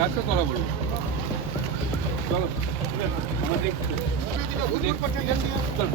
কাজটা করা বলব চলো। আমরা দেখছি চল,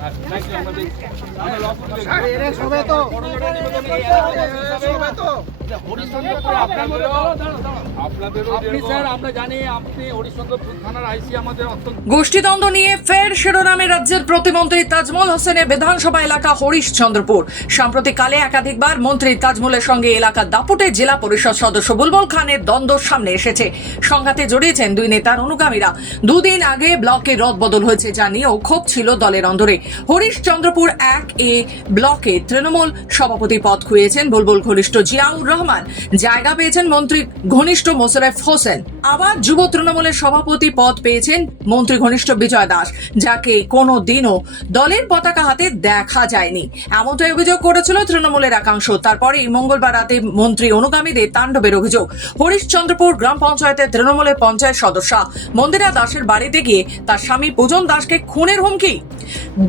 গোষ্ঠীদ্বন্দ্ব নিয়ে ফের শিরোনামে রাজ্যের প্রতিমন্ত্রী তাজমল হোসেনের বিধানসভা এলাকা হরিশচন্দ্রপুর। সাম্প্রতিককালে একাধিকবার মন্ত্রী তাজমলের সঙ্গে এলাকার দাপুটে জেলা পরিষদ সদস্য বুলবুল খানের দ্বন্দ্ব সামনে এসেছে। সংঘাতে জড়িয়েছেন দুই নেতার অনুগামীরা। দুদিন আগে ব্লকে রদবদল হয়েছে যা নিয়েও ক্ষোভ ছিল দলের অন্দরে। হরিশচন্দ্রপুর এক এ ব্লকে তৃণমূল সভাপতি পদ খুঁয়েছেন বুলবুল ঘনিষ্ঠ জিয়াউর রহমান। জায়গা পেয়েছেন মন্ত্রী ঘনিষ্ঠ মোশারেফ হোসেন। আবার যুব তৃণমূলের সভাপতি পদ পেয়েছেন মন্ত্রী ঘনিষ্ঠ বিজয় দাস, যাকে কোনো দিনও দলের পতাকা হাতে দেখা যায়নি। এমনটাই অভিযোগ করেছিল তৃণমূলের একাংশ। তারপরেই মঙ্গলবার রাতে মন্ত্রী অনুগামীদের তাণ্ডবের অভিযোগ। হরিশচন্দ্রপুর গ্রাম পঞ্চায়েতের তৃণমূলের পঞ্চায়েত সদস্যা মন্দিরা দাসের বাড়িতে গিয়ে তার স্বামী পূজন দাসকে খুনের হুমকি।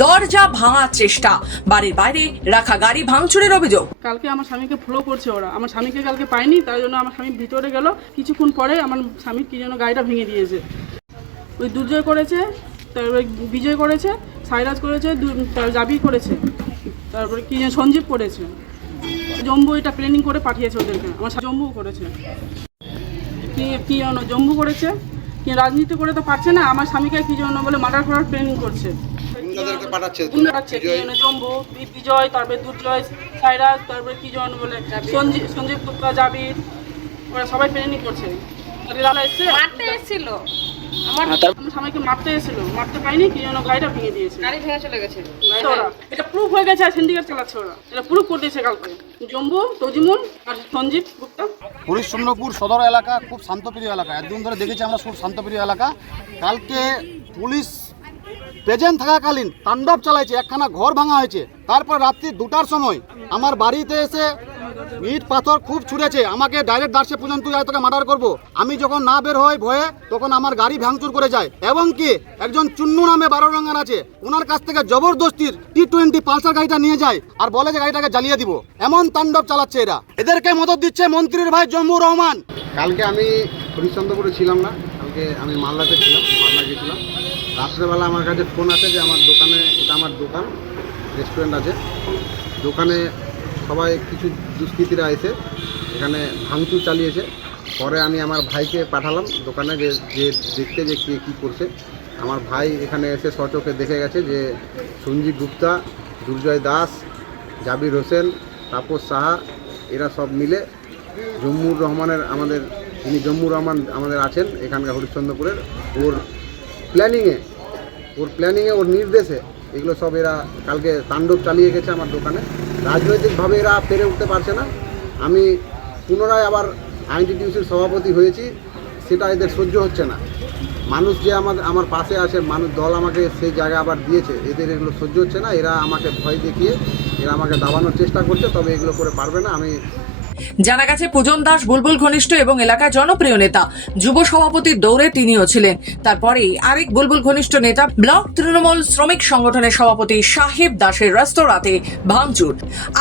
দরজা ভাঙার চেষ্টা। বাড়ির বাইরে রাখা গাড়ি ভাঙচুরের অভিযোগ। কালকে আমার স্বামীকে ফলো করছে ওরা। আমার স্বামীকে কালকে পাইনি তাই জন্য আমার স্বামী ভিতরে গেল। কিছুক্ষণ পরে আমার স্বামীর কি যেন গাড়িটা ভেঙে দিয়েছে। ওই দুর্জয় করেছে তারপরে বিজয় করেছে, সাইরাজ করেছে, দু- তার জাবি করেছে, তারপরে কি যেন সঞ্জীব করেছে। জম্বু এটা প্ল্যানিং করে পাঠিয়েছে ওদেরকে, আমার স্বামী জম্বু করেছে। কি কি যেন জম্বু করেছে, কি রাজনীতি করে তো পারছে না, আমার স্বামীকে কি জন্য বলে মার্ডার করার প্ল্যানিং করছে। গুন্ডাদেরকে পাঠাচ্ছে? পাঠাচ্ছে, কি যেন জম্বু বিজয় তারপরে দুর্জয় সাইরাজ তারপরে কি জন বলে সঞ্জীব সঞ্জীব গুপ্তা জাবির। ওরা সবাই প্ল্যানিং করছে। এসছে? মারতে এসেছিল। আমার আমার স্বামীকে মারতে এসেছিল। মারতে পাইনি কি যেন গাড়িটা ভেঙে দিয়েছে। গাড়ি ভেঙে চলে গেছে। ওরা এটা প্রুফ হয়ে গেছে আর সিন্ডিকেট চালাচ্ছে ওরা। এটা প্রুফ করে দিয়েছে কালকে। জম্বু তজিমুল আর সঞ্জীব গুপ্তা। হরিশ্চন্দ্রপুর সদর এলাকা খুব শান্তপ্রিয় এলাকা। একদিন ধরে দেখেছি আমরা খুব শান্তপ্রিয় এলাকা। কালকে পুলিশ প্রেজেন্ট থাকাকালীন তাণ্ডব চালাইছে, একখানা ঘর ভাঙা হয়েছে। তারপর রাত্রি দুটার সময় আমার বাড়িতে এসে ইট, পাথর খুব ছুঁড়েছে। আমাকে ডাইরেক্ট দার্সে পর্যন্ত যায়, তোকে মার্ডার করব। আমি যখন না বের হই ভয়ে, তখন আমার গাড়ি ভাঙচুর করে যায়। এবং কি, একজন চুন্নু নামে বারো রঙের আছে। ওনার কাছ থেকে জবরদস্তির টি টোয়েন্টি পালসার গাড়িটা নিয়ে যায় আর বলে যে গাড়িটাকে জ্বালিয়ে দিব। এমন তাণ্ডব চালাচ্ছে এরা। এদেরকে মদত দিচ্ছে মন্ত্রীর ভাই জম্মু রহমান। কালকে আমি হরিশ্চন্দ্রপুরে ছিলাম না। কালকে আমি মালদাতে ছিলাম মালদা গেছিলাম। রাত্রেবেলা আমার কাছে ফোন আছে যে আমার দোকানে, এটা আমার দোকান রেস্টুরেন্ট আছে। দোকানে সবাই কিছু দুষ্কৃতীরা এসে এখানে ভাঙচুর চালিয়েছে। পরে আমি আমার ভাইকে পাঠালাম দোকানে যে যে দেখতে যে কে কী করছে। আমার ভাই এখানে এসে সচোখে দেখে গেছে যে সঞ্জীব গুপ্তা, দুর্জয় দাস, জাবির হোসেন, তাপস সাহা, এরা সব মিলে জম্মুর রহমানের আমাদের, যিনি জম্মুর রহমান আমাদের আছেন এখানকার হরিশ্চন্দ্রপুরের, ওর প্ল্যানিংয়ে ওর প্ল্যানিংয়ে ওর নির্দেশে। এগুলো সব এরা কালকে তাণ্ডব চালিয়ে গেছে আমার দোকানে। রাজনৈতিকভাবে এরা পেরে উঠতে পারছে না। আমি পুনরায় আবার আইনটিটিউসির সভাপতি হয়েছি, সেটা এদের সহ্য হচ্ছে না। মানুষ যে আমার আমার পাশে আছে, মানুষ, দল আমাকে সেই জায়গা আবার দিয়েছে, এদের এগুলো সহ্য হচ্ছে না। এরা আমাকে ভয় দেখিয়ে, এরা আমাকে দাবানোর চেষ্টা করছে, তবে এগুলো করে পারবে না। আমি জানা গেছে পূজন দাস, বুলবুল ঘনিষ্ঠ এবং এলাকার জনপ্রিয় নেতা। যুব সভাপতির দৌড়ে তিনিও ছিলেন। তারপরেই আরেক বুলবুল ঘনিষ্ঠ নেতা, ব্লক তৃণমূল শ্রমিক সংগঠনের সভাপতি সাহেব দাসের রেস্তোরাঁতে ভাঙচুর।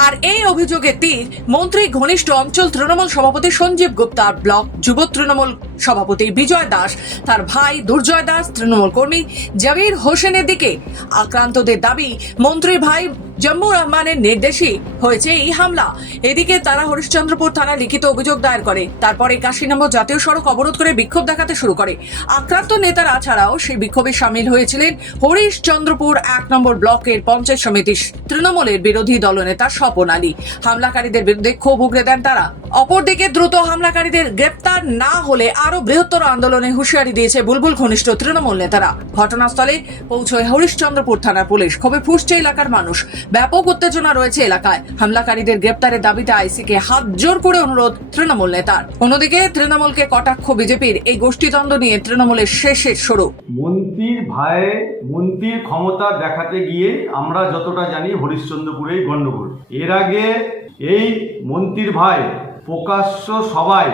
আর এই অভিযোগে তীর, মন্ত্রী ঘনিষ্ঠ অঞ্চল তৃণমূল সভাপতি সঞ্জীব গুপ্তা ব্লক যুব তৃণমূল সভাপতি বিজয় দাস। তার ভাই দুর্জয় দাস, তৃণমূল কর্মী জাবির হোসেনের দিকে আক্রান্তদের দাবি মন্ত্রীর ভাই জম্মু রহমানের নির্দেশে হয়েছে এই হামলা। এদিকে তারা হরিশ্চন্দ্রপুর থানায় লিখিত অভিযোগ দায়ের করে। তারপরে কাশীনগর জাতীয় সড়ক অবরোধ করে বিক্ষোভ দেখাতে শুরু করে। আক্রান্ত নেতারা ছাড়াও সেই বিক্ষোভে সামিল হয়েছিলেন হরিশচন্দ্রপুর এক নম্বর ব্লকের পঞ্চায়েত সমিতির তৃণমূলের বিরোধী দলনেতা স্বপন আলী। হামলাকারীদের বিরুদ্ধে ক্ষোভ উগরে দেন তারা। অপরদিকে দ্রুত হামলাকারীদের গ্রেপ্তার না হলে আরও বৃহত্তর আন্দোলনে হুঁশিয়ারি দিয়েছে বুলবুল ঘনিষ্ঠ তৃণমূল নেতারা। ঘটনাস্থলে পৌঁছয় হরিশ্চন্দ্রপুর থানার পুলিশ। ক্ষোভে ফুসছে এলাকার মানুষ। ব্যাপক উত্তেজনা রয়েছে এলাকায়। হামলাকারীদের গ্রেপ্তারের দাবিতে আইসিকে হাত জোর করে অনুরোধ তৃণমূল নেতার। অন্যদিকে তৃণমূলকে কটাক্ষ বিজেপির। এই গোষ্ঠীদ্বন্দ্ব নিয়ে তৃণমূলের শেষের শুরু। মন্ত্রীর ভাই মন্ত্রীর ক্ষমতা দেখাতে গিয়ে আমরা যতটা জানি হরিশ্চন্দ্রপুরেই গণ্ডগোল। এর আগে এই মন্ত্রীর ভাই প্রকাশ্য সবাই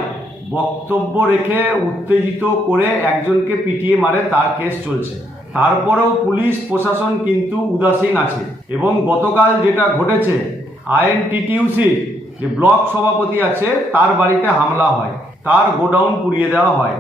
বক্তব্য রেখে উত্তেজিত করে একজনকে পিটিয়ে মারে তার কেস চলছে। তারপরেও পুলিশ প্রশাসন কিন্তু উদাসীন আছে এবং গতকাল যেটা ঘটেছে আইএনটিটিউসির যে ব্লক সভাপতি আছে তার বাড়িতে হামলা হয়। তার গোডাউন পুড়িয়ে দেওয়া হয়।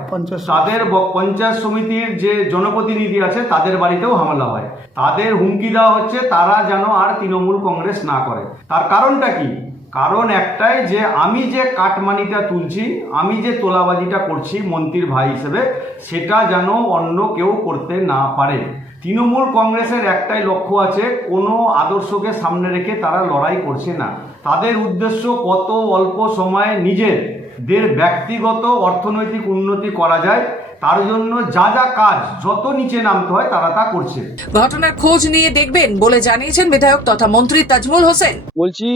তাদের পঞ্চায়েত সমিতির যে জনপ্রতিনিধি আছে তাদের বাড়িতেও হামলা হয়। তাদের হুমকি দেওয়া হচ্ছে তারা যেন আর তৃণমূল কংগ্রেস না করে। তার কারণটা কি? কারণ একটাই যে আমি যে কাটমানিটা তুলছি, আমি যে তোলাবাজিটা করছি মন্ত্রীর ভাই হিসেবে, সেটা যেন অন্য কেউ করতে না পারে। তৃণমূল কংগ্রেসের একটাই লক্ষ্য আছে, কোনো আদর্শকে সামনে রেখে তারা লড়াই করছে না। তাদের উদ্দেশ্য কত অল্প সময়ে নিজেদের ব্যক্তিগত অর্থনৈতিক উন্নতি করা যায় তার জন্য যা যা কাজ যত নিচে নামতে হয় তারা তা করছে। ঘটনার খোঁজ নিয়ে দেখবেন বলে জানিয়েছেন বিধায়ক তথা মন্ত্রী তাজমুল হোসেন। বলছি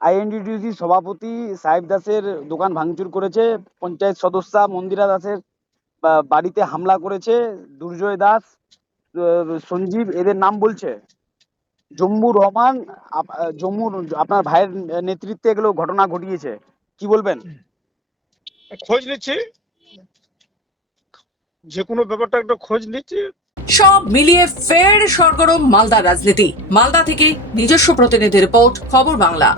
আইএনডিটিউসি সভাপতি সাহেব দাসের দোকান ভাঙচুর করেছে পঞ্চায়েত সদস্যা মন্দিরা দাসের বাড়িতে হামলা করেছে দুর্জয় দাস সঞ্জীব এদের নাম বলছে। জম্মু রহমান আপ- জম্মুর আপনার ভাইয়ের নেতৃত্বে এগুলো ঘটনা ঘটিয়েছে। কি বলবেন? খোঁজ নিচ্ছি। যে কোনো ব্যাপারটা একটা খোঁজ নিচ্ছে সব মিলিয়ে ফের সরগরম মালদা রাজনীতি। মালদা থেকে নিজস্ব প্রতিনিধি রিপোর্ট, খবর বাংলা।